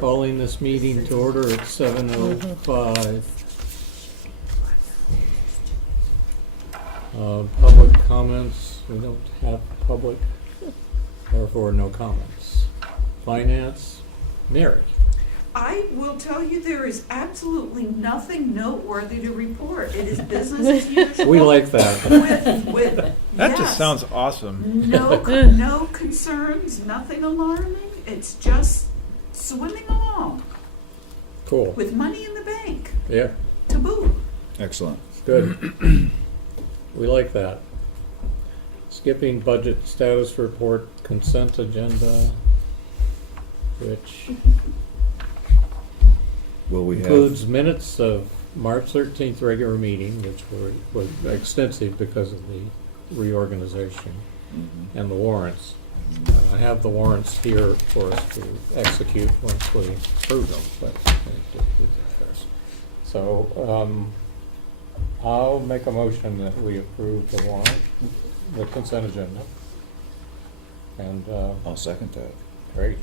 Calling this meeting to order at 7:05. Public comments, we don't have public, therefore no comments. Finance, Mary. I will tell you, there is absolutely nothing noteworthy to report. It is business as usual. We like that. With That yes, just sounds awesome. no concerns, nothing alarming. It's just swimming along Cool. with money in the bank Yeah, to boot. Excellent. good. We like that. Skipping budget status report, consent agenda, which Will we have, includes minutes of March 13th regular meeting, which was extensive because of the reorganization, Mhm. and the warrants. And I have the warrants here for us to execute once we approve them, but I need to do that first. So, I'll make a motion that we approve the warrant, the consent agenda. And, I'll second that. great.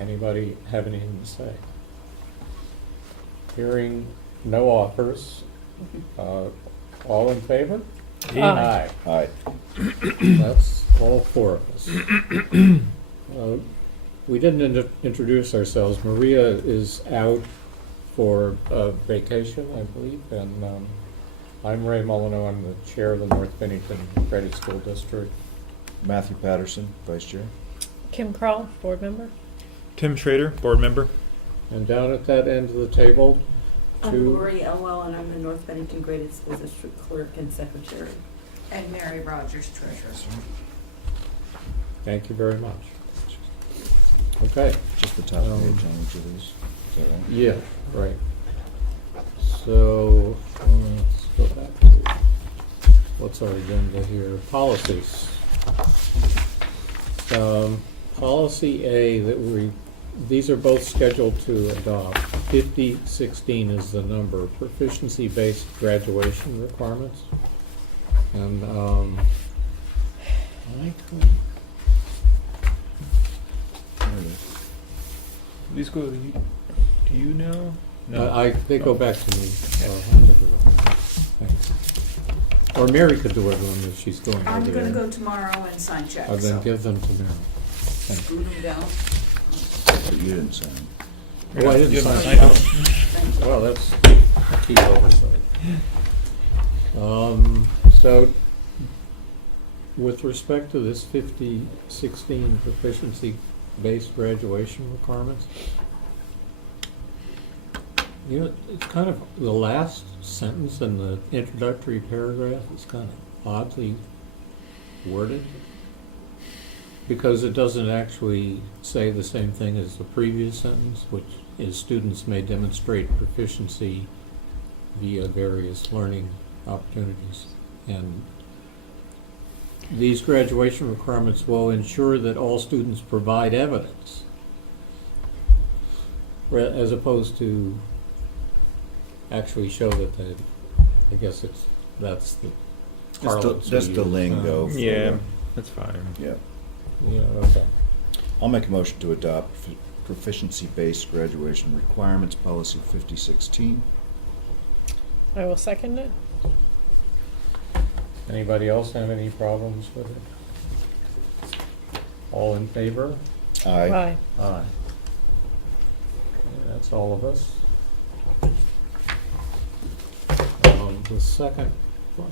Anybody have anything to say? Hearing no offers, all in favor? Aye. Aye. That's all four of us. We didn't introduce ourselves. Maria is out for vacation, I believe, and I'm Ray Molyneux. I'm the chair of the North Bennington Credit School District. Matthew Patterson, Vice Chair. Kim Kroll, board member. Tim Schrader, board member. And down at that end of the table, I'm two, Lori Elwell, and I'm the North Bennington Graded School District Clerk and Secretary. And Mary Rogers, treasurer. thank you very much. Okay. Just the top page on each of these. Is that right? Yeah, right. So, let's go back to, what's our agenda here? Policies. Policy A that these are both scheduled to adopt. 5016 is the number, proficiency-based graduation requirements. And, There it is. These go to you now? they go back to me. Thanks. Or Mary could do it if she's going I'm over gonna there. go tomorrow and sign checks. I'll then so give them to Mary. Thank you. scoot them down. But you didn't sign. Oh, I didn't You haven't sign signed it. it. Thank you. Well, that's a key oversight. So, with respect to this 5016 proficiency-based graduation requirements, you know, it's kind of, the last sentence in the introductory paragraph is kind of oddly worded, because it doesn't actually say the same thing as the previous sentence, which is students may demonstrate proficiency via various learning opportunities. And these graduation requirements will ensure that all students provide evidence, as opposed to actually show that they, I guess that's the parlance we That's the use. lingo. for Yeah, the- that's fine. Yeah. Yeah, okay. I'll make a motion to adopt proficiency-based graduation requirements, policy 5016. I will second it. Anybody else have any problems with it? All in favor? Aye. Aye. Aye. Okay, that's all of us. The second one.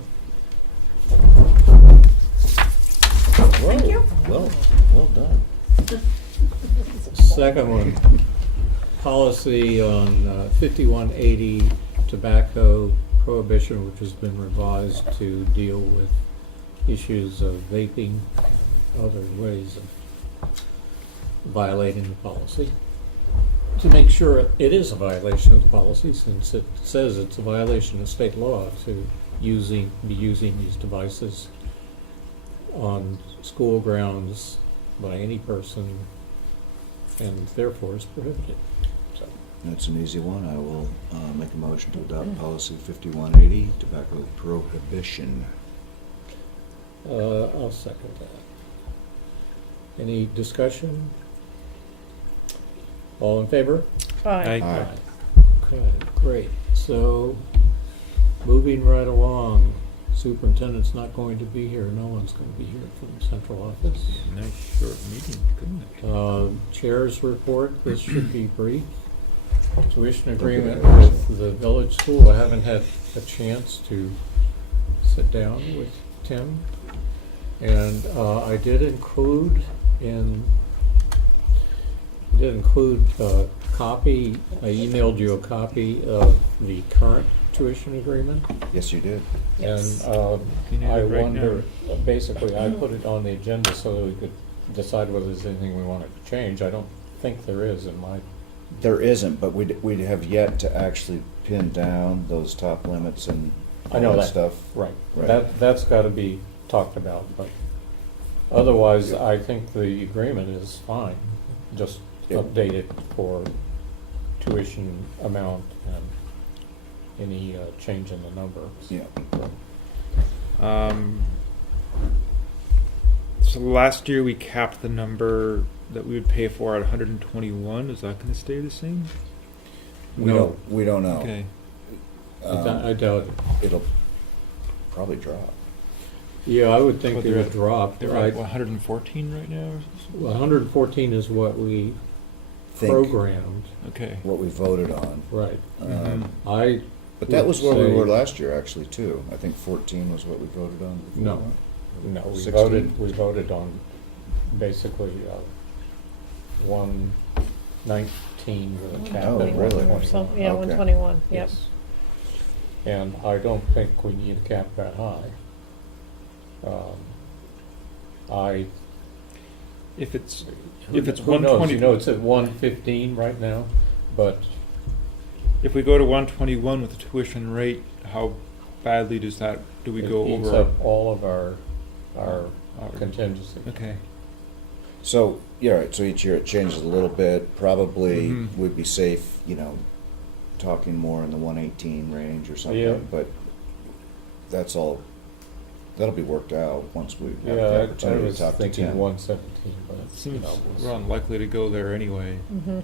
Thank you. Well done. Second one, policy on 5180 tobacco prohibition, which has been revised to deal with issues of vaping and other ways of violating the policy. To make sure it is a violation of the policy, since it says it's a violation of state law to be using these devices on school grounds by any person, and therefore is prohibited. So, That's an easy one. I will make a motion to adopt policy 5180, tobacco prohibition. I'll second that. Any discussion? All in favor? Aye. Aye. Okay, great. So, moving right along, superintendent's not going to be here. No one's going to be here from central office. Nice short meeting, couldn't it? Chair's report, this should be brief. Tuition agreement with the village school. I haven't had a chance to sit down with Tim. And I did include a copy, I emailed you a copy of the current tuition agreement. Yes, you did. Yes. And You need I it right wonder, basically, I put it on the agenda so that we could decide whether there's anything we wanted to change. I don't think there is in my, There isn't, but we'd have yet to actually pin down those top limits and I all know that that. stuff. right. Right. That's gotta be talked about, but otherwise, I think the agreement is fine. Just Yeah. update it for tuition amount and any change in the number. Yeah. So last year we capped the number that we would pay for at 121. Is that going to stay the same? No. We don't know. Okay. I doubt it. It'll probably drop. Yeah, I would think But it they're would at- drop. They're at 114 right now. Or something? 114 is what we Think programmed, Okay. what we voted on. right. Mhm. I, But that was where we Say- were last year, actually, too. I think 14 was what we voted on. before No. that. no, we 16? voted on basically 119 with a cap Oh, at really? 121. So, yeah, Okay. 121, yep. Yes. And I don't think we need a cap that high. If it's Who if it's knows? 120, You know, it's at 115 right now, but if we go to 121 with the tuition rate, how badly do we it go eats over? up all of our contingency. Okay. So, yeah, right, so each year it changes a little bit. Probably Mhm. would be safe, talking more in the 118 range or something. Yeah. But that's all, that'll be worked out once we have Yeah, the I opportunity was to talk to thinking Tim. 117, but It you seems know, we're unlikely to go there anyway. Mm-hmm.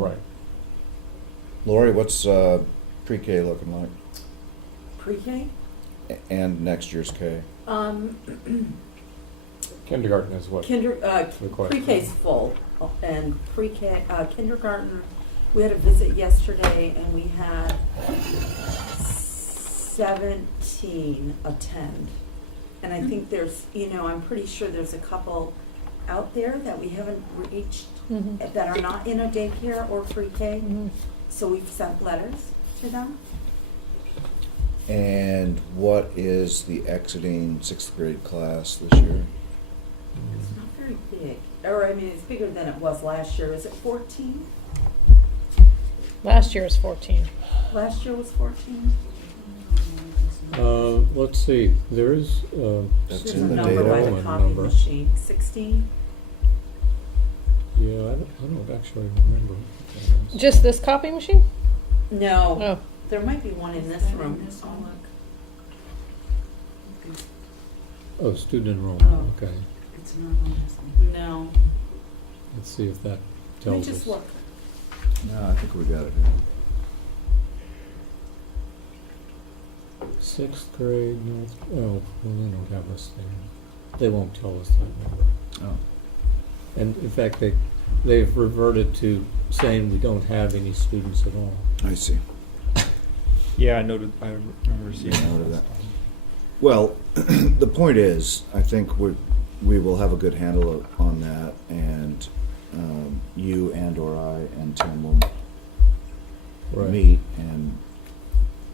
right. Lori, what's pre-K looking like? Pre-K? And next year's K? Kindergarten is what? Pre-K's full, and pre-K, kindergarten, we had a visit yesterday, and we had 17 attend. And I think there's, I'm pretty sure there's a couple out there that we haven't reached, Mhm. that are not in a daycare or pre-K, Mhm. so we've sent letters to them. And what is the exiting 6th grade class this year? It's not very big, it's bigger than it was last year. Is it 14? Last year was 14. Last year was 14? Let's see, there is, That's There's in a the number by data. the Enrollment copy number. machine. 16? yeah, I don't actually remember. what that is. Just this copy machine? No. Oh, There might be one in this room. I'll look. Oh, student enrollment, Oh. okay. It's not on this one. No. Let's see if that Let me tells just us. look. No, I think we got it here. 6th grade, North, well, they don't have us there. They won't tell us that number. Oh. And in fact, they've reverted to saying we don't have any students at all. I see. Yeah, I noted. I remember seeing Yeah, I noted that. Well, the point is, I think we will have a good handle on that, and you and/or I and Tim will Right. meet, and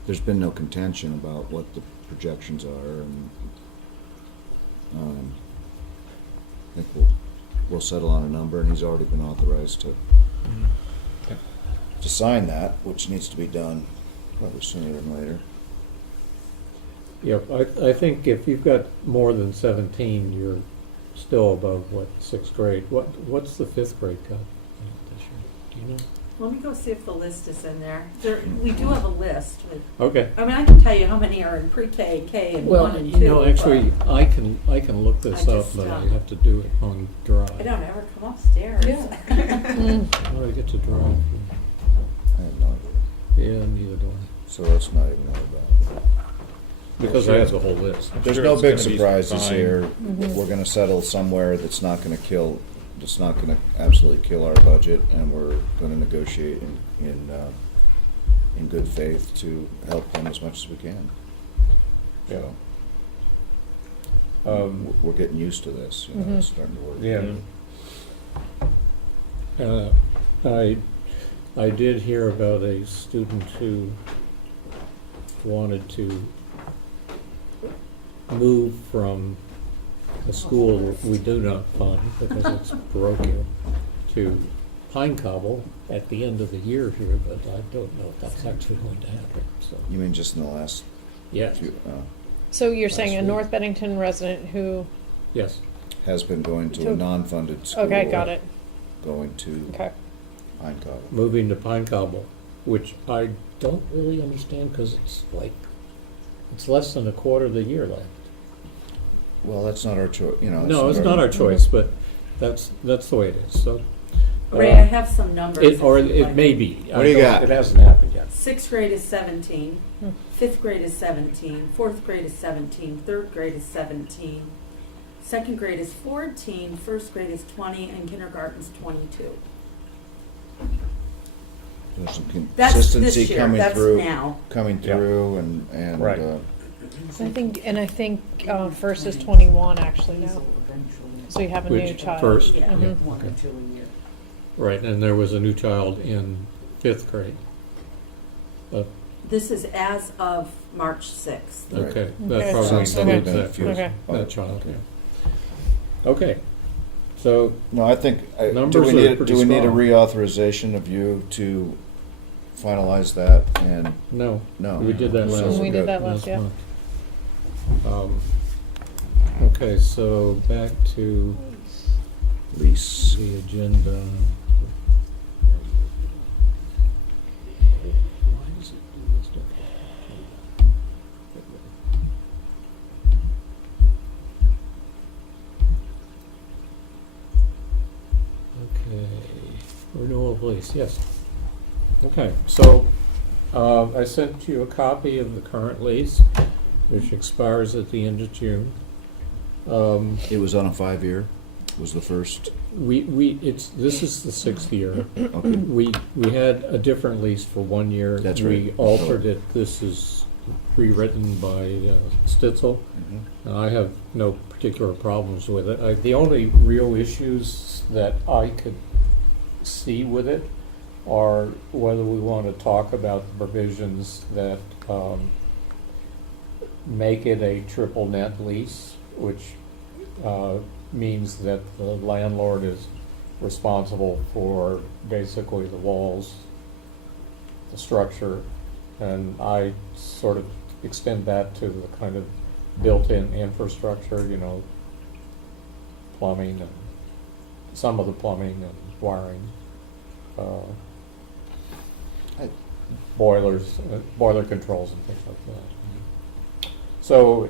there's been no contention about what the projections are, and I think we'll settle on a number, and he's already been authorized to Okay. sign that, which needs to be done probably sooner than later. Yep, I think if you've got more than 17, you're still above, what, 6th grade? What's the 5th grade cut this year? Do you know? Let me go see if the list is in there. We do have a list. Okay. I can tell you how many are in pre-K, K, and 1 and 2. Actually, but I can look this I up, just, but I have to do it on Drive. I don't ever come upstairs. Mm. Well, get to drive. I have no idea. Yeah, neither do I. So let's not even worry about it. Because I have the whole list. I'm There's sure no it's big gonna be surprises fine. here. We're gonna settle somewhere that's not gonna absolutely kill our budget, and we're gonna negotiate in good faith to help them as much as we can. So, we're getting used to this, you know, it's starting to work. Yeah. I did hear about a student who wanted to move from a school we do not fund because it's parochial to Pine Cobble at the end of the year here, but I don't know if that's actually going to happen, so, You mean just in the last yes, few, So you're saying a Last week. North Bennington resident who, yes. has been going to To- a non-funded school. okay, got it, Going to okay. Pine Cobble. Moving to Pine Cobble, which I don't really understand because it's less than a quarter of the year left. Well, that's not our choice, you know. No, it's not our choice, but that's the way it is, so. Ray, I have some numbers. Or if you'd it like. may be. What do you got? It hasn't happened yet. Sixth grade is 17, Hmm. fifth grade is 17, fourth grade is 17, third grade is 17, second grade is 14, first grade is 20, and kindergarten's 22. There's some That's this consistency year, coming that's through, now. and, Right. I think first is 21 actually now, so you have a new Which, child. first? Yeah. Mhm. Okay. Right, and there was a new child in 5th grade. This is as of March 6th. Right. Okay, Okay, that so probably it's still includes been that, infused. Okay. that child, yeah. Okay, so, No, I think, do Numbers we are need, pretty do we need a strong. reauthorization of you to finalize that, and, no, no? we did that So last. we're We did good. that last, yeah. month. Okay, so back to Lease. the agenda. Why does it do this different? Okay, renewal of lease, yes. Okay, so, I sent you a copy of the current lease, which expires at the end of June. It was on a 5-year, was the first, This is the 6th year. okay, We had a different lease for 1 year. That's We right. altered it. This is rewritten by Stitzel. mhm. And I have no particular problems with it. The only real issues that I could see with it are whether we want to talk about the provisions that make it a triple net lease, which means that the landlord is responsible for basically the walls, the structure, and I sort of extend that to the kind of built-in infrastructure, you know, plumbing and some of the plumbing and wiring, boilers, boiler controls and things like that. So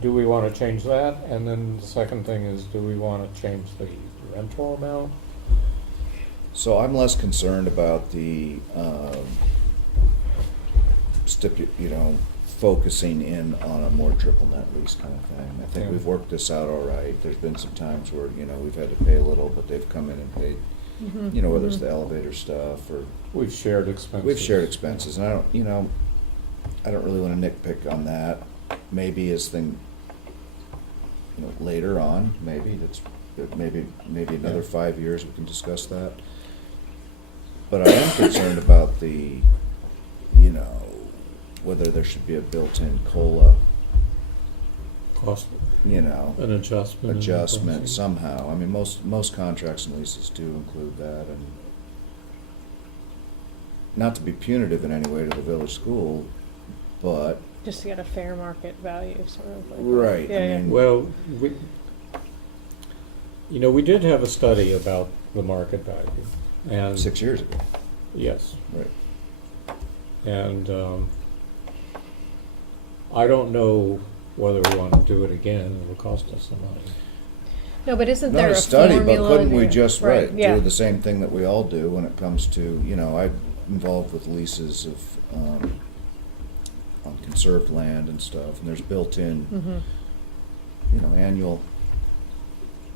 do we want to change that? And then the second thing is, do we want to change the rental amount? So I'm less concerned about the, focusing in on a more triple net lease kind of thing. I think Yeah. we've worked this out all right. There's been some times where, we've had to pay a little, but they've come in and paid, whether it's the elevator stuff or We've shared expenses. we've shared expenses, and I don't really want to nitpick on that. Maybe as later on, maybe another 5 years we can discuss that. But I am concerned about the, whether there should be a built-in COLA, Cost, an adjustment. adjustment somehow. I mean, most contracts and leases do include that, and not to be punitive in any way to the village school, but Just to get a fair market value, sort of. Like right. Yeah, I yeah. mean, Well, we did have a study about the market value, and 6 years ago, yes, right? and I don't know whether we want to do it again. It will cost us some money. No, but isn't not there a a study, but formula? couldn't we there? just, Right, right, yeah. do the same thing that we all do when it comes to, you know, I'm involved with leases of, on conserved land and stuff, and there's built-in, Mhm. you know, annual,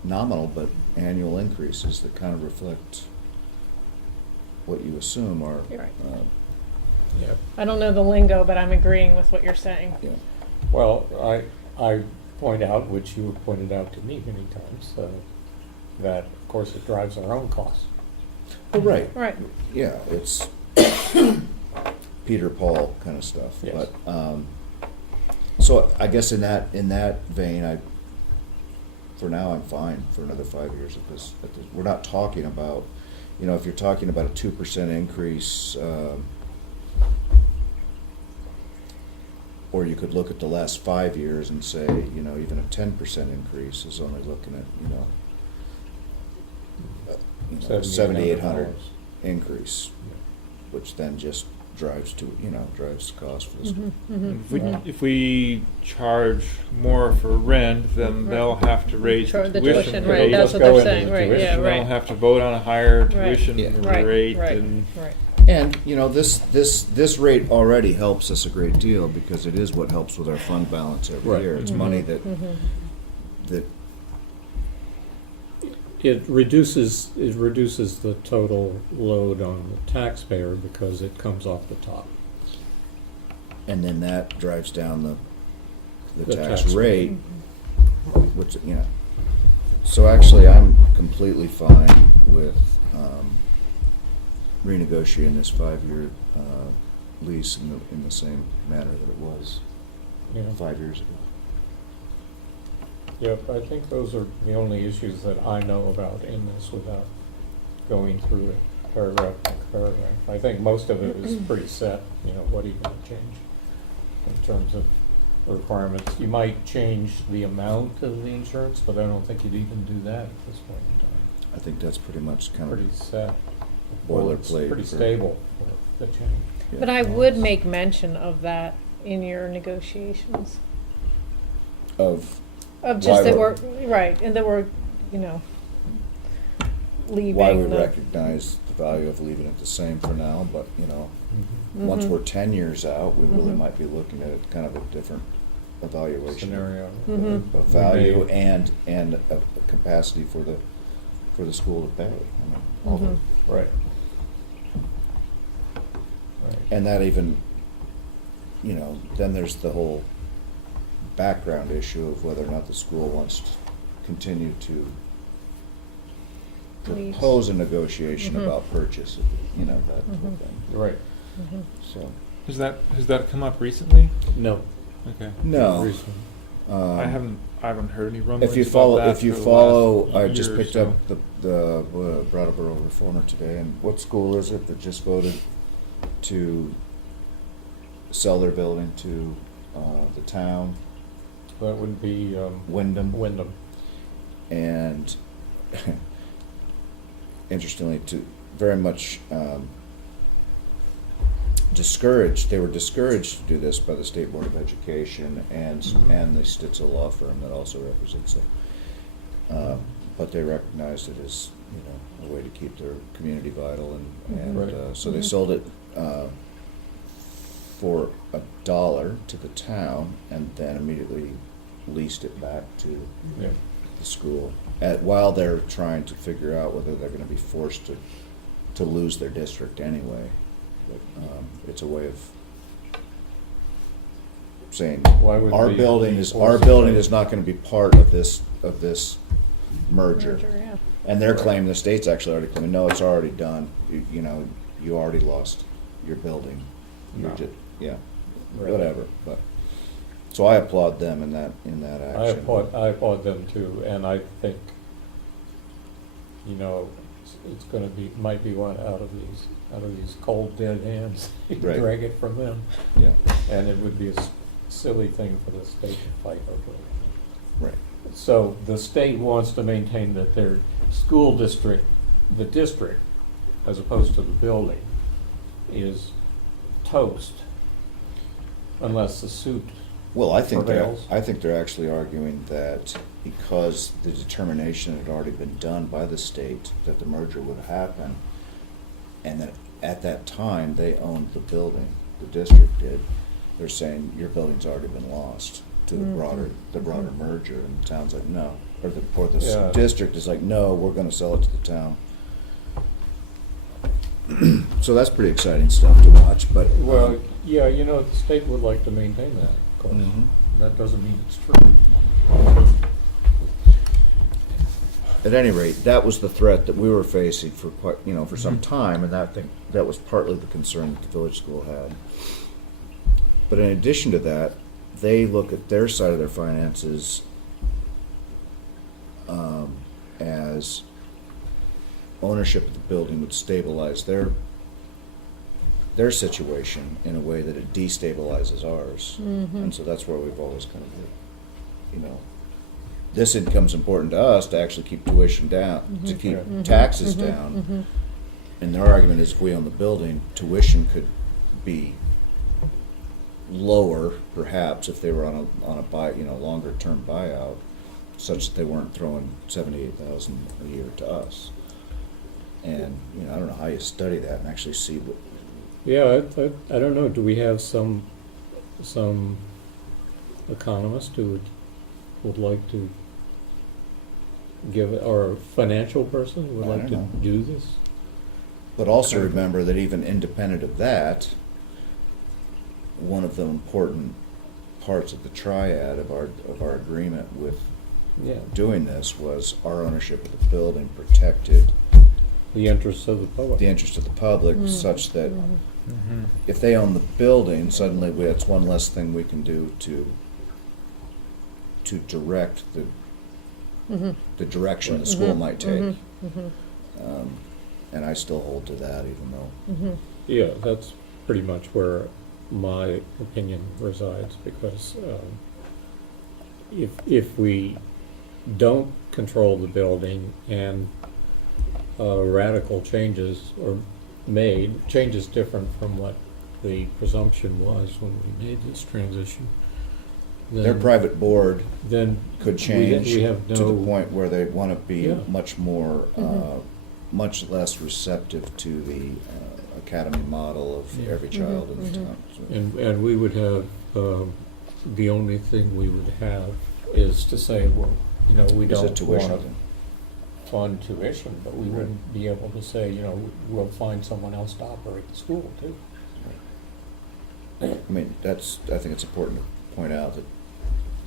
nominal, but annual increases that kind of reflect what you assume are, You're right. Yeah. I don't know the lingo, but I'm agreeing with what you're saying. yeah. Well, I point out, which you have pointed out to me many times, that of course it drives our own costs. Oh, right, Right. yeah, it's Peter Paul kind of stuff. Yes. But so I guess in that vein, for now I'm fine for another 5 years at this. We're not talking about, you know, if you're talking about a 2% increase, or you could look at the last 5 years and say, you know, even a 10% increase is only looking at, you know, $7,800 increase, which then just drives the cost for the school. Mhm, If we, mhm. if we charge more for rent, then Right. they'll have to raise Sure, the the tuition. tuition, rate. right, that's Let's what go they're into saying, the right, yeah, tuition. They'll right. have to vote on a higher Right. tuition Yeah. Right, rate right, and. right. And, you know, this rate already helps us a great deal because it is what helps with our fund balance every Right. year. It's Mhm, money that, mhm. that, It reduces the total load on the taxpayer because it comes off the top. and then that drives down the The tax tax rate, which, you know. So actually, I'm completely fine with renegotiating this 5-year lease in the same manner that it was Yeah. 5 years ago. Yep, I think those are the only issues that I know about in this without going through it paragraph by paragraph. I think most of it is pretty set, you know, what are you gonna change in terms of requirements. You might change the amount of the insurance, but I don't think you'd even do that at this point in time. I think that's pretty much kind Pretty of set. Well, it's boilerplate. pretty for- stable for the change. yeah. But I would make mention of that in your negotiations. Of Of Why just that we're, we're- right, and that we're, you know, leaving why we the. recognize the value of leaving it the same for now, but, you know, once Mhm. we're 10 years out, we really Mhm. might be looking at kind of a different evaluation Scenario. Mhm. of value We and a capacity for the school to pay. I mean, all the- Mhm. Right. Right. And that even, you know, then there's the whole background issue of whether or not the school wants to continue to Lease. propose a negotiation Mhm. about purchase, you know, that type of Mhm. thing. Right. Mhm. So, Has that come up recently? No. Okay. no. Reason. I haven't heard any rumblings If you about follow, that if you for the follow, last I year just or picked so. up the Brattleboro Reformer today, and what school is it that just voted to sell their building to the town, That would be Wyndham? Wyndham. And interestingly, to very much discouraged. They were discouraged to do this by the State Board of Education and Mhm. and the Stitzel law firm that also represents them. But they recognized it as, you know, a way to keep their community vital, and Right. so they Mhm. sold it for $1 to the town, and then immediately leased it back to Yeah. the school, while they're trying to figure out whether they're gonna be forced to lose their district anyway. But, it's a way of saying, Why would our we building be is, forced our to building pay? is not gonna be part of this merger. Yeah. And they're Right. claiming, the state's actually already claiming, no, it's already done. You know, you already lost your building. You're No. just, yeah, Right. whatever, but, so I applaud them in that action. I applaud them too, and I think, you know, it's gonna be, might be one out of these cold dead hands. You Right. drag it from them, Yeah, and it would be a silly thing for the state to fight over. right. So the state wants to maintain that their school district, the district, as opposed to the building, is toast unless the suit Well, I think prevails. they're actually arguing that because the determination had already been done by the state that the merger would happen, and that at that time they owned the building, the district did, they're saying your building's already been lost to the broader merger, and the town's like, no. Or the Yeah. district is like, no, we're gonna sell it to the town. So that's pretty exciting stuff to watch, but. Well, yeah, you know, the state would like to maintain that, of course. Mhm. That doesn't mean it's true. At any rate, that was the threat that we were facing for quite, for some time, and that was partly the concern that the village school had. But in addition to that, they look at their side of their finances as ownership of the building would stabilize their situation in a way that it destabilizes ours. And so that's where we've always kind of, this income's important to us to actually keep tuition down, to keep taxes down. And their argument is if we own the building, tuition could be lower, perhaps, if they were on a longer term buyout, such that they weren't throwing $78,000 a year to us. And, I don't know how you study that and actually see what. Yeah, I don't know, do we have some economist who would like to give, or a financial person who would I like to don't know. do this? But also remember that even independent of that, one of the important parts of the triad of our agreement with Yeah, doing this was our ownership of the building protected the interests of the public. the interest of the public, such that if they own the building, suddenly it's one less thing we can do to direct the direction the school might take. And I still hold to that, even though. Yeah, that's pretty much where my opinion resides, because if we don't control the building and radical changes are made, changes different from what the presumption was when we made this transition, Their private board then could change we have to the no- point where they want to be Yeah. much more, much less receptive to the academy model of Yeah. every child in the town. So- And we would have, the only thing we would have is to say, well, we Is it don't tuition want to thing? fund tuition, but we Right. wouldn't be able to say, we'll find someone else to operate the school too. I mean, I think it's important to point out that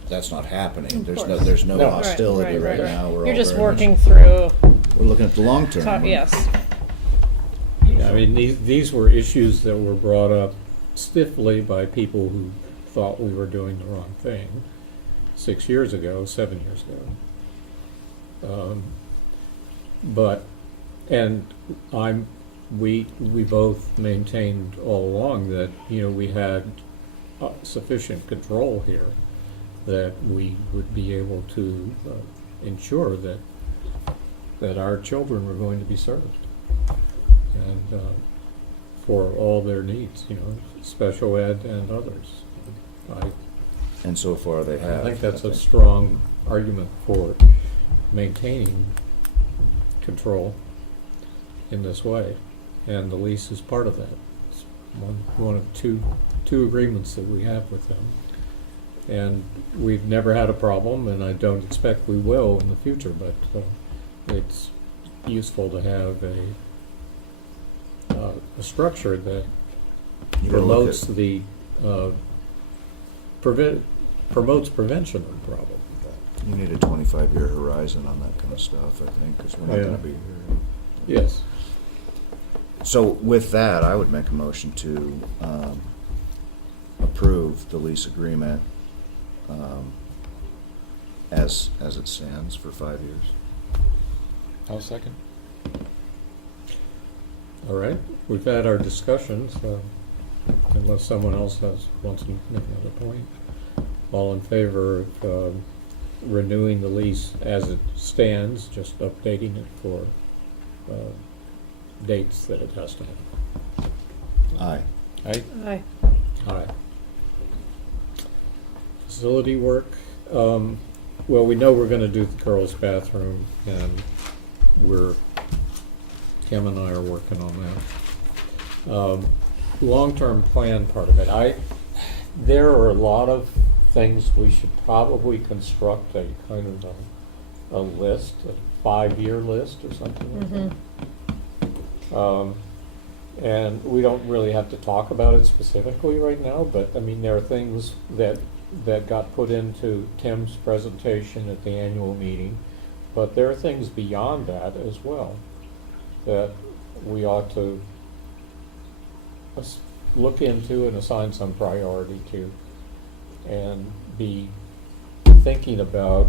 that's not happening. Of There's course. no No. hostility Right. right now. We're You're all just very much- working through, We're looking at the long term. yes. Yeah, I mean, these were issues that were brought up stiffly by people who thought we were doing the wrong thing 6 years ago, 7 years ago. We both maintained all along that, we had sufficient control here, that we would be able to ensure that our children were going to be served. And for all their needs, special ed and others. And so far they I have. think that's a strong argument for maintaining control in this way, and the lease is part of that. It's one of two agreements that we have with them, and we've never had a problem, and I don't expect we will in the future. But it's useful to have a structure that You gotta look promotes at- the promotes prevention of the problem. You need a 25-year horizon on that kind of stuff, I think, because we're not Yeah. going to be here. Yes. So with that, I would make a motion to approve the lease agreement as it stands for 5 years. I'll second. All right, we've had our discussions, unless someone else wants to make another point. All in favor of renewing the lease as it stands, just updating it for dates that it has to have. Aye. Aye? Aye. Aye. facility work. Well, we know we're gonna do the girls' bathroom, and Kim and I are working on that. Long-term plan part of it, there are a lot of things we should probably construct a kind of a list, a 5-year list or something like that. And we don't really have to talk about it specifically right now, but I mean, there are things that got put into Tim's presentation at the annual meeting, but there are things beyond that as well that we ought to look into and assign some priority to, and be thinking about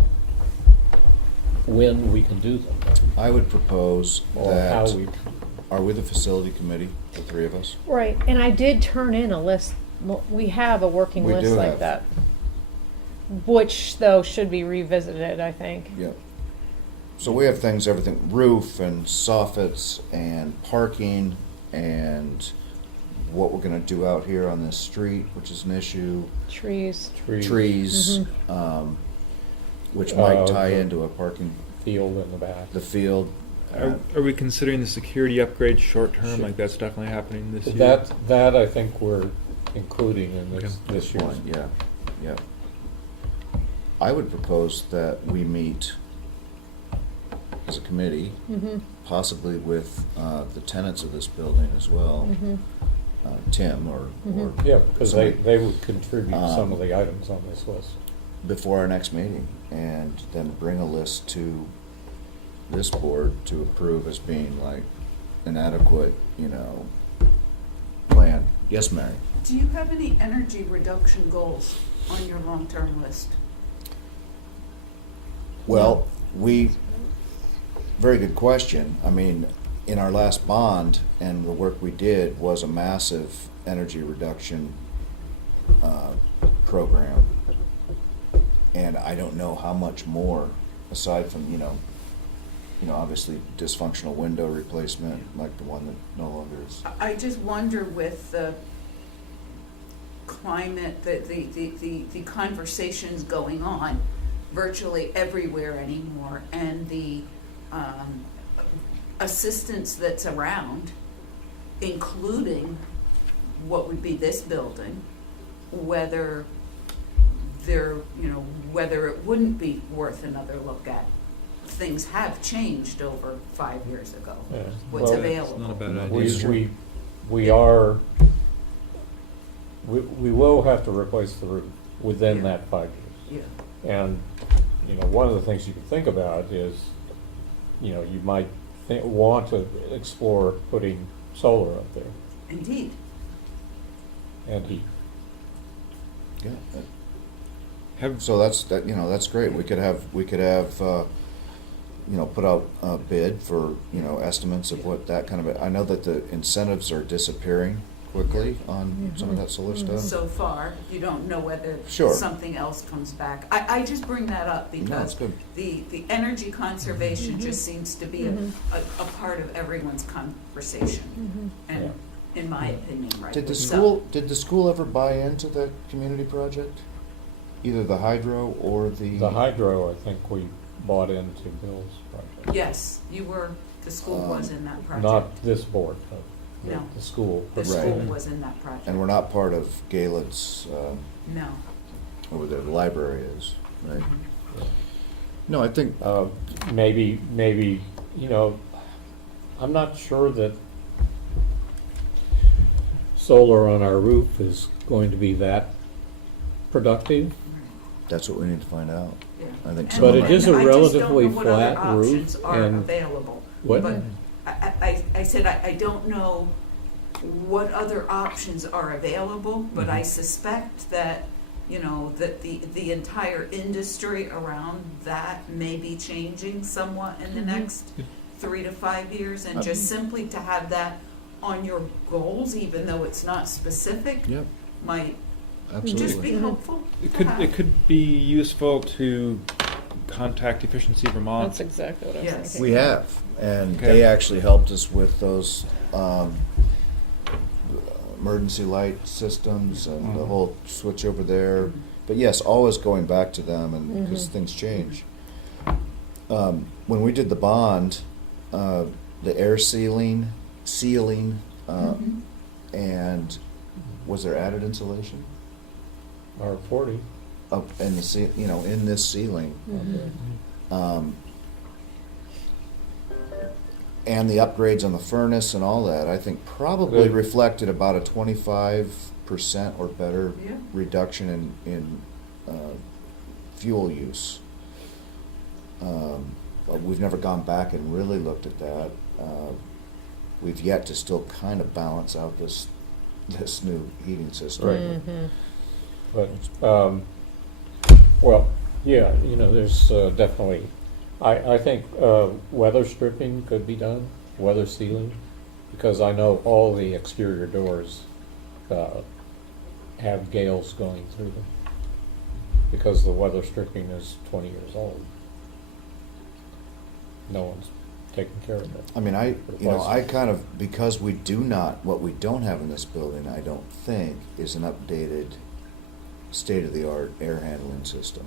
when we can do them, I would propose or how that, we. are we the facility committee, the three of us? Right, and I did turn in a list, we have a working We list do like have. that. Which, though, should be revisited, I think. Yeah. So we have things, everything, roof and soffits and parking and what we're gonna do out here on this street, which is an issue. Trees. Trees, which might tie the into a parking, Field in the back. the field. Are we considering the security upgrade short-term, Sure. like that's definitely happening this year? That I think we're including in this year's. One, yeah, yeah. I would propose that we meet as a committee, possibly with the tenants of this building as well, Tim or Yeah, because somebody, they would contribute some of the items on this list. before our next meeting, and then bring a list to this board to approve as being like an adequate, plan. Yes, Mary? Do you have any energy reduction goals on your long-term list? Well, very good question. I mean, in our last bond and the work we did was a massive energy reduction program. And I don't know how much more, aside from, obviously dysfunctional window replacement, like the one that no longer is. I just wonder with the climate, the conversations going on virtually everywhere anymore, and the assistance that's around, including what would be this building, whether whether it wouldn't be worth another look at. Things have changed over 5 years ago. Yeah. What's Well, available. It's not a bad idea. We will have to replace the roof within Yeah. that 5 years. Yeah. And, one of the things you can think about is, you might want to explore putting solar up there Indeed. and heat. Yeah. Have, So that's great. We could have, put out a bid for, estimates of what that kind of, I know that the incentives are disappearing quickly on some of that solar stuff. So far, you don't know whether Sure. something else comes back. I just bring that up No, it's because good. the energy conservation just seems to be a part of everyone's conversation. And in my opinion, right. Did the So- school ever buy into the community project? Either the hydro or The hydro, I think we bought into Bill's project. Yes, the school was in that project. Not this board, but No. the school. The Right. school was in that project. And we're not part of Galen's, No. over there, the library is, right? Mhm. No, I think, Maybe, I'm not sure that solar on our roof is going to be that productive. that's what we need to find out. Yeah. I think And some But of it our- is a I just don't relatively know what other flat roof options are and- available. What? But I said I don't know what other options are available, but I suspect that, that the entire industry around that may be changing somewhat in the next 3 to 5 years, and just simply to have that on your goals, even though it's not specific, Yep, might just absolutely. be helpful. it could be useful to contact Efficiency Vermont. That's exactly what I was Yes. thinking. We have, and Okay. they actually helped us with those, emergency light systems and the Mhm. whole switch over there. But yes, always going back to them, and because things change. When we did the bond, the air sealing, and was there added insulation? Or 40. Up in the in this ceiling, and the upgrades on the furnace and all that, I think probably Good. reflected about a 25% or better Yeah. reduction in fuel use. But we've never gone back and really looked at that. We've yet to still kind of balance out this new heating system. Right. But, well, yeah, there's definitely, I think weather stripping could be done, weather sealing, because I know all the exterior doors have gales going through them, because the weather stripping is 20 years old. No one's taking care of it. I mean, I kind of, because what we don't have in this building, I don't think, is an updated state-of-the-art air handling system.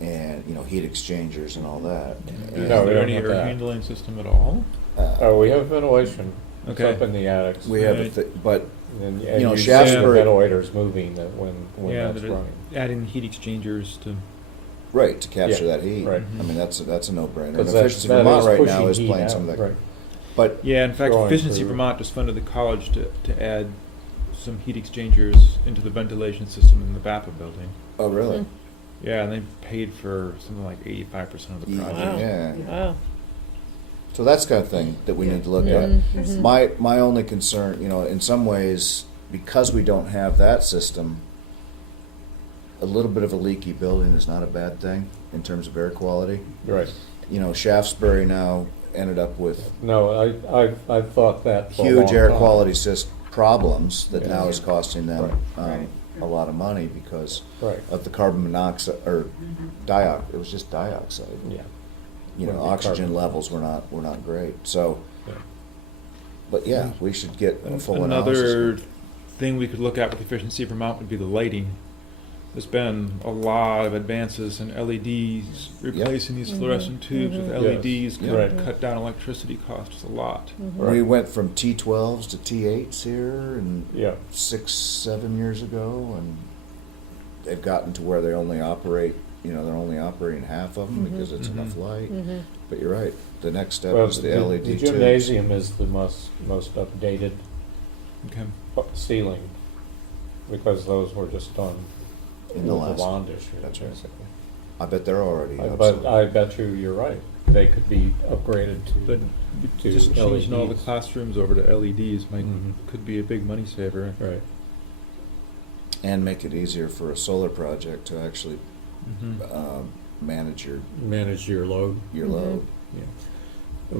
And, heat exchangers and all that. Is No, we there don't any have air that. handling system at all? We have ventilation. It's Okay. up in the attics. We have, Right. but, And you know, you see Shaftesbury- the ventilators moving that when Yeah, that's that it- running. adding heat exchangers to. right, to capture Yeah, that heat. right. I mean, that's a no-brainer. And Because Efficiency that Vermont is right now pushing is heat playing out, some of that. right. But, Yeah, in fact, Going Efficiency through- Vermont just funded the college to add some heat exchangers into the ventilation system in the BAPA building. oh, really? Yeah, and they paid for something like 85% of the project. Yeah. Wow. So that's the kind of thing that we need to look Yeah. at. My only concern, in some ways, because we don't have that system, a little bit of a leaky building is not a bad thing in terms of air quality. Right. Shaftesbury now ended up with No, I've thought that for a long huge air time. quality problems that now Yeah. is costing them Right. a lot of money because Right, of the carbon monoxide or it was just dioxide. yeah. You know, Would be oxygen carbon. levels were not great. So, Yeah. but yeah, we should get a full analysis. Another thing we could look at with Efficiency Vermont would be the lighting. There's been a lot of advances in LEDs, replacing these fluorescent tubes with LEDs, Yes. could Right. cut down electricity costs a lot. Right. We went from T12s to T8s here, and Yeah, 6-7 years ago, and they've gotten to where they only operate. They're only operating half of them because it's enough light. But you're right. The next step well, is the LED the tubes. gymnasium is the most updated Okay. ceiling, because those were just done In the with last- bond issue. that's right. basically. I bet they're already. But I bet you're right. They could be upgraded But to just changing all the LEDs. classrooms over to LEDs Mhm. could be a big money saver. Right. And make it easier for a solar project to actually Mm-hmm. manage your Manage your load. load. Yeah.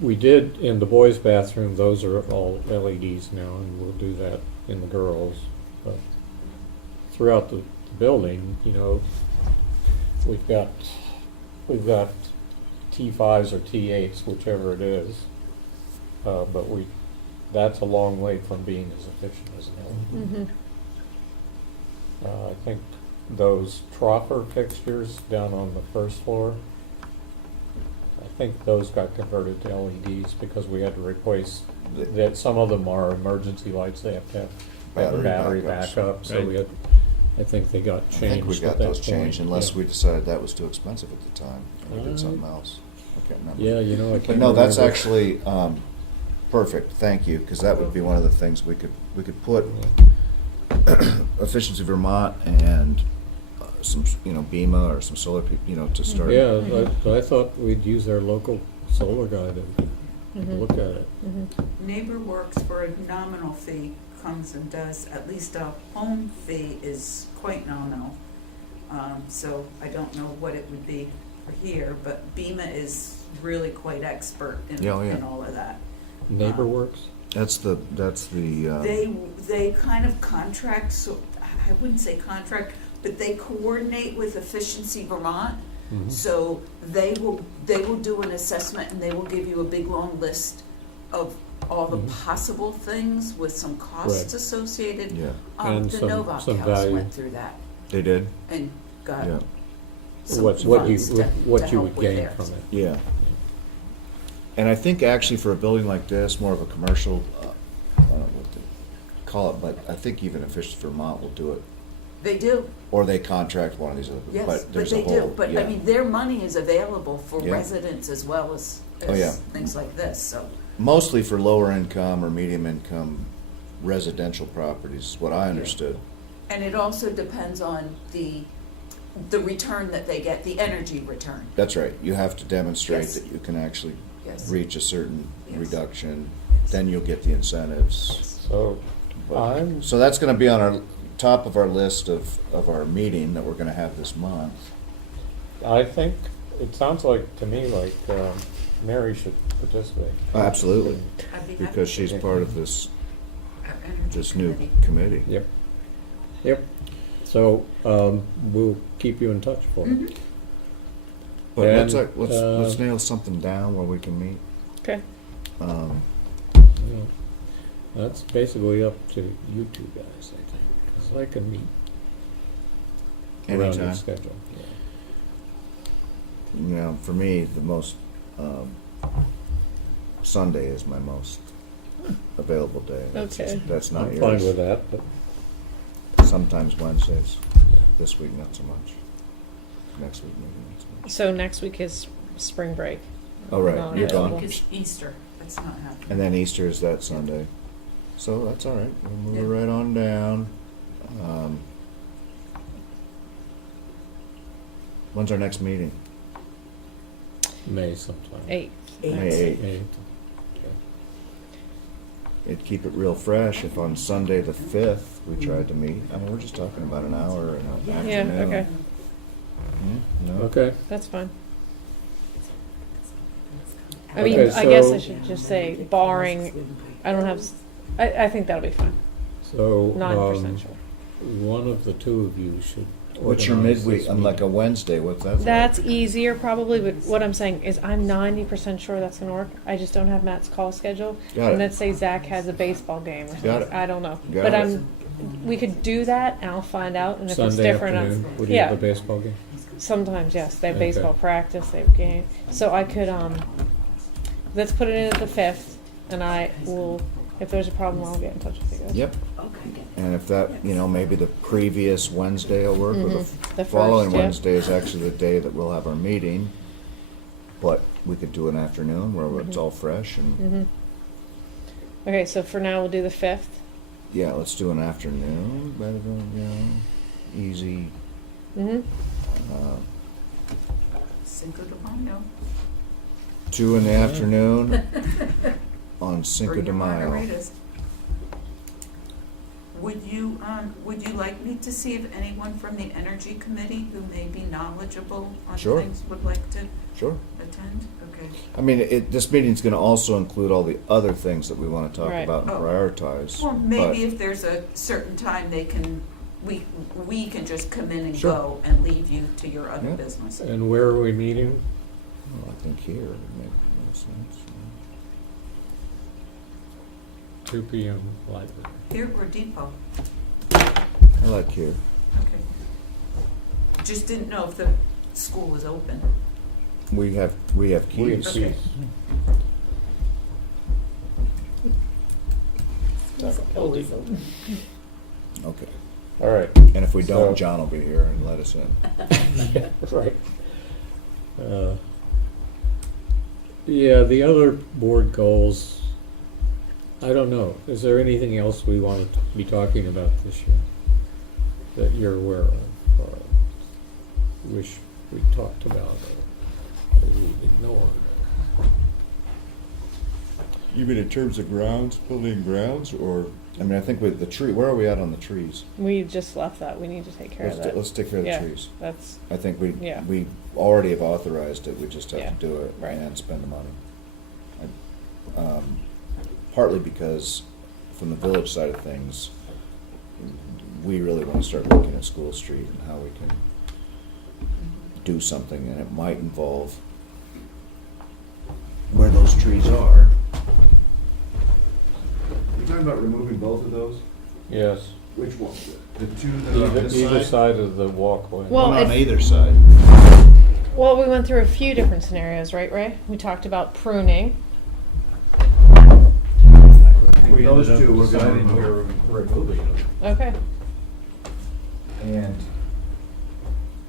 We did in the boys' bathroom, those are all LEDs now, and we'll do that in the girls. But throughout the building, we've got T5s or T8s, whichever it is. But that's a long way from being as efficient as an LED. I think those troffer fixtures down on the first floor, I think those got converted to LEDs because we had to replace, that some of them are emergency lights, they have to have battery backups. backup, so Right. we had, I think they got I changed think we got at that those point. changed unless Yeah. we decided that was too expensive at the time. And we did something else. I can't remember. Yeah, I can't But no, that's remember. actually perfect. Thank you, because that would be one of the things we could put Efficiency Vermont and some BEMA or some solar to start. Yeah, I thought we'd use our local solar guy to look at it. Neighbor Works for a nominal fee comes and does, at least a home fee is quite nominal. So I don't know what it would be for here, but BEMA is really quite expert in Yeah, oh, yeah. in all of that. Neighbor Works? That's the. They kind of contract, so I wouldn't say contract, but they coordinate with Efficiency Vermont. Mhm. So they will do an assessment and they will give you a big long list of all the Mhm. possible things with some costs Right. associated. Yeah. And The some Novak House value. went through that. They did? and got Yeah, some What you, funds to what you help would with gain theirs. from it. yeah. And I think actually for a building like this, more of a commercial, I don't know what to call it, but I think even Efficient Vermont will do it. They do, Or they contract one of these other, yes, but but there's a they whole, do. But I yeah. mean, their money is available for Yeah. residents as well as Oh, yeah. things like this, so. Mostly for lower income or medium income residential properties, is what I understood. And it also depends on the return that they get, the energy return. That's right, you have to demonstrate Yes. that you can actually Yes. reach a certain Yes. reduction, Yes. then you'll get the incentives. So, I'm, So that's gonna be on our, top of our list of our meeting that we're gonna have this month. I think, it sounds like, to me, like, Mary should participate. Absolutely, I'd be happy because to. she's part of this, Our energy this new committee. committee. Yep. Yep. So, we'll keep you in touch for it. Mhm. But And, let's nail something down where we can meet. Okay. Yeah. That's basically up to you two guys, I think, because I can meet around your Anytime. schedule. You know, for me, the most, Sunday is my most available day. Okay. That's not I'm yours. fine with that, but, Sometimes Wednesdays, yeah. this week not so much. Next week maybe not so much. So next week is spring break. Oh, right, Not you're available. gone. It's Easter, that's not happening. And then Easter is that Sunday. So that's all right, we'll move it Yeah. right on down. When's our next meeting? May sometime. 8th. May 8th. May. It'd keep it real fresh if on Sunday the 5th we tried to meet. I mean, we're just talking about an hour and an Yeah, afternoon. okay, No? Okay, that's fine. I mean, Okay, I guess so- I should just say barring, I don't have, I think that'll be fine, so, 9% sure. one of the two of you should What's your organize midweek, this on like a meeting. Wednesday, what's that? That's easier probably, but what I'm saying is I'm 90% sure that's gonna work. I just don't have Matt's call schedule. Got And it. let's say Zach has a baseball game or Got something. it. I don't know. Got But it. we could do that and I'll find out. And if it's Sunday different, afternoon, would you yeah. have a baseball game? Sometimes, yes, they have Okay. baseball practice, they have game. So I could, let's put it in at the 5th and I will, if there's a problem, I'll get in touch with you guys. Yep, Okay. and if that, you know, maybe the previous Wednesday will work, or The the first, following yeah. Wednesday is actually the day that we'll have our meeting. But we could do an afternoon where it's all fresh and, Mhm. Okay, so for now, we'll do the 5th. yeah, let's do an afternoon, better than, you know, easy, Mm-hmm. Cinco de Mayo. 2 in the afternoon on Cinco Bring de your Mayo. margaritas. Would you like me to see if anyone from the Energy Committee who may be knowledgeable on Sure. things would like to Sure. attend? Okay. I mean, this meeting's gonna also include all the other things that we wanna talk Right. about and Oh. prioritize. Well, but- maybe if there's a certain time they can, we can just come in and Sure. go and leave you to your other Yeah. business. And where are we meeting? Well, I think here would make more sense. 2 PM library. Here or Depot? I like here. Okay. Just didn't know if the school was open. We have We have keys. Okay. Always open. Okay. All right. And if we So- don't, John will be here and let us in. Right. Yeah, the other board goals, I don't know. Is there anything else we want to be talking about this year that you're aware of, or wish we talked about, or we ignored? You mean in terms of grounds, building grounds, or? I mean, I think with the tree, where are we at on the trees? We just left that. We need to take care of that. Let's take care of the Yeah. trees. That's, I think Yeah. we already have authorized it, we just have Yeah. to do it Right. and spend the money. Partly because from the village side of things, we really want to start looking at School Street and how we can do something, and it might involve where those trees are. You talking about removing both of those? Yes. Which one? The two that are on Either, this either side? side of the walkway. Well, One on if- either side. Well, we went through a few different scenarios, right, Ray? We talked about pruning. We Those ended up two we're gonna deciding remove. we're removing them. Okay. And,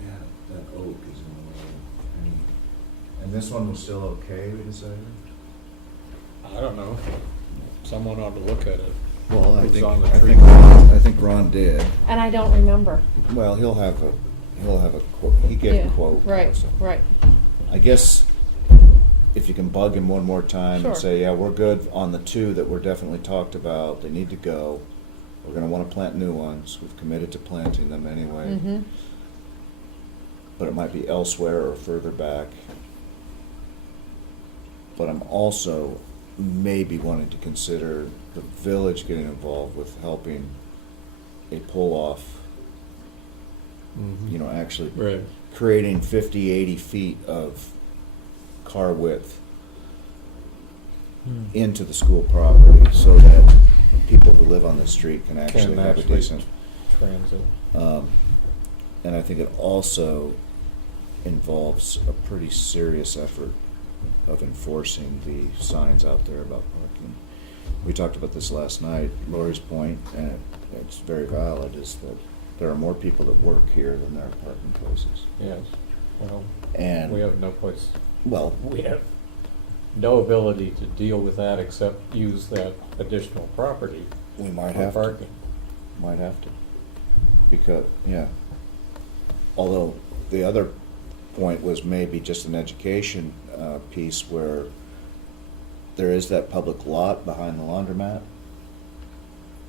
yeah, that oak is in the way. And this one was still okay, we decided? I don't know. Someone ought to look at it. Well, It's on the tree. I think Ron did. And I don't remember. Well, he'll have a quote, he gave Yeah, a quote. Right, so. right. I guess if you can bug him one more time Sure. and say, yeah, we're good on the two that were definitely talked about, they need to go. We're gonna wanna plant new ones, we've committed to planting them anyway. Mm-hmm. But it might be elsewhere or further back. But I'm also maybe wanting to consider the village getting involved with helping a pull-off, you know, actually Right. creating 50, 80 feet of car width into the school property so that people who live on the street can actually have a actually decent. Transit. And I think it also involves a pretty serious effort of enforcing the signs out there about parking. We talked about this last night. Lori's point, and it's very valid, is that there are more people that work here than there are parking places. Yes. Well, And, we have no place, well, we have no ability to deal with that except use that additional property we might for have to. parking. Might have to. Because, yeah. Although, the other point was maybe just an education piece where there is that public lot behind the laundromat,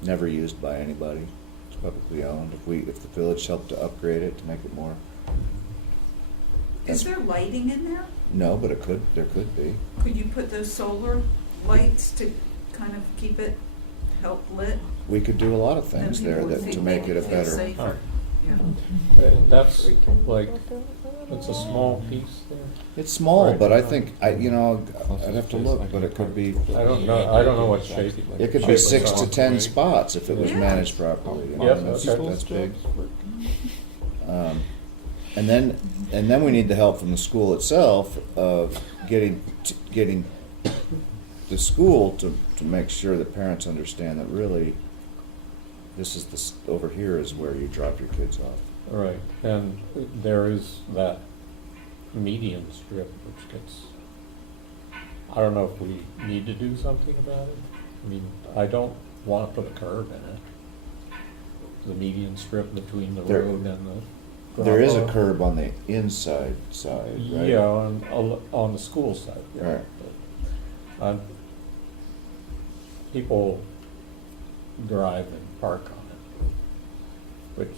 never used by anybody. It's publicly owned. If the village helped to upgrade it to make it more. Is there lighting in there? No, but there could be. Could you put those solar lights to kind of keep it, help lit? We could do a lot of things Then there people would that, to feel- make it a feel better. safer. Yeah. That's like, it's a small piece there. It's small, Right. but I think, I'd have to look, but it could be, I don't know what shape. it could shape be of 6 to solar. 10 spots if it was Yeah. managed properly. You know, Yeah, that's, okay. that's big. And then we need the help from the school itself of getting the school to make sure that parents understand that really, this is over here is where you drop your kids off. Right, and there is that median strip which gets, I don't know if we need to do something about it. I mean, I don't want to put a curb in it. The median strip between the There- road and the. There is a drop-off. curb on the inside side, right? Yeah, on the school side, yeah. Right. But, people drive and park on it, which,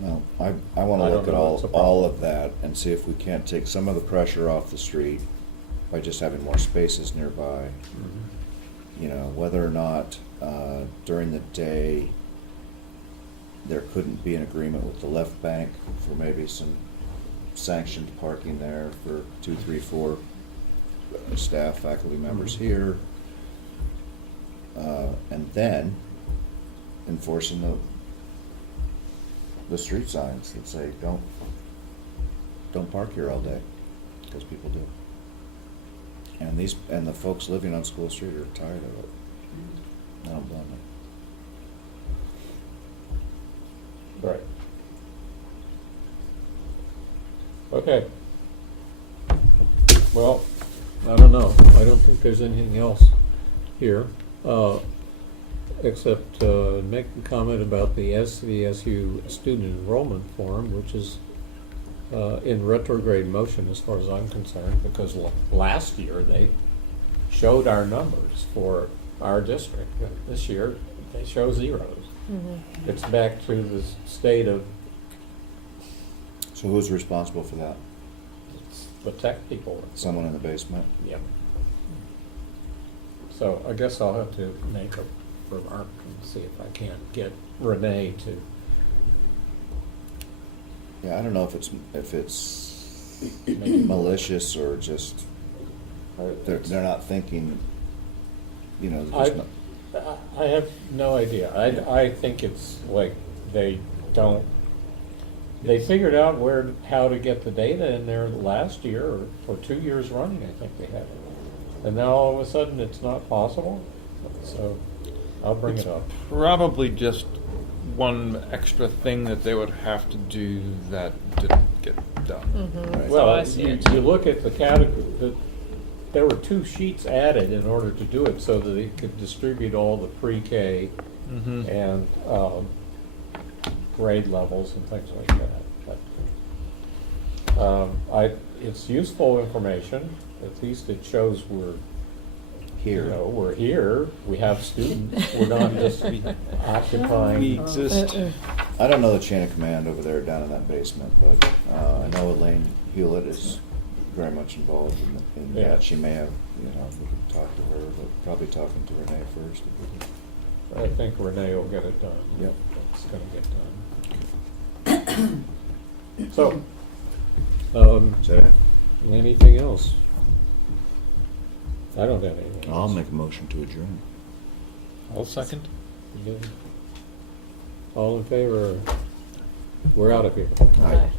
Well, I wanna I look don't at know, it's a all problem. of that and see if we can't take some of the pressure off the street by just having more spaces nearby. You know, whether or not, during the day, there couldn't be an agreement with the left bank for maybe some sanctioned parking there for 2, 3, 4 staff, faculty members here. And then enforcing the street signs that say, don't park here all day, because people do. And the folks living on School Street are tired of it. I don't blame them. right. Okay. Well, I don't know, I don't think there's anything else here, except make a comment about the SVSU student enrollment form, which is in retrograde motion as far as I'm concerned, because last year they showed our numbers for our district. This year, they show zeros. Mm-hmm. It's back to the state of So who's responsible for that? the tech people. Someone in the basement? Yep. So I guess I'll have to make a remark and see if I can't get Renee to, Yeah, I don't know if it's malicious or just, they're not thinking, you know, there's I- no- I have no idea. I think it's like they figured out how to get the data in there last year or 2 years running, I think they had it. And now all of a sudden it's not possible, so I'll bring it up. Probably just one extra thing that they would have to do that didn't get done. Mm-hmm. Right. Well, I see it. you look at the category, there were 2 sheets added in order to do it so that they could distribute all the pre-K Mm-hmm. and grade levels and things like that. It's useful information. At least it shows we're Here. we're here. We have students. We're not just occupying. We exist. I don't know the chain of command over there down in that basement, but I know Elaine Hewlett is very much involved in Yeah. that. She may have, we could talk to her, but probably talking to Renee first. I think Renee will get it done. Yep. It's going to get done. So, Is that it? anything else? I don't have anything else. I'll make a motion to adjourn. I'll second. Yeah. All in favor? We're out of here. Aye. Bye.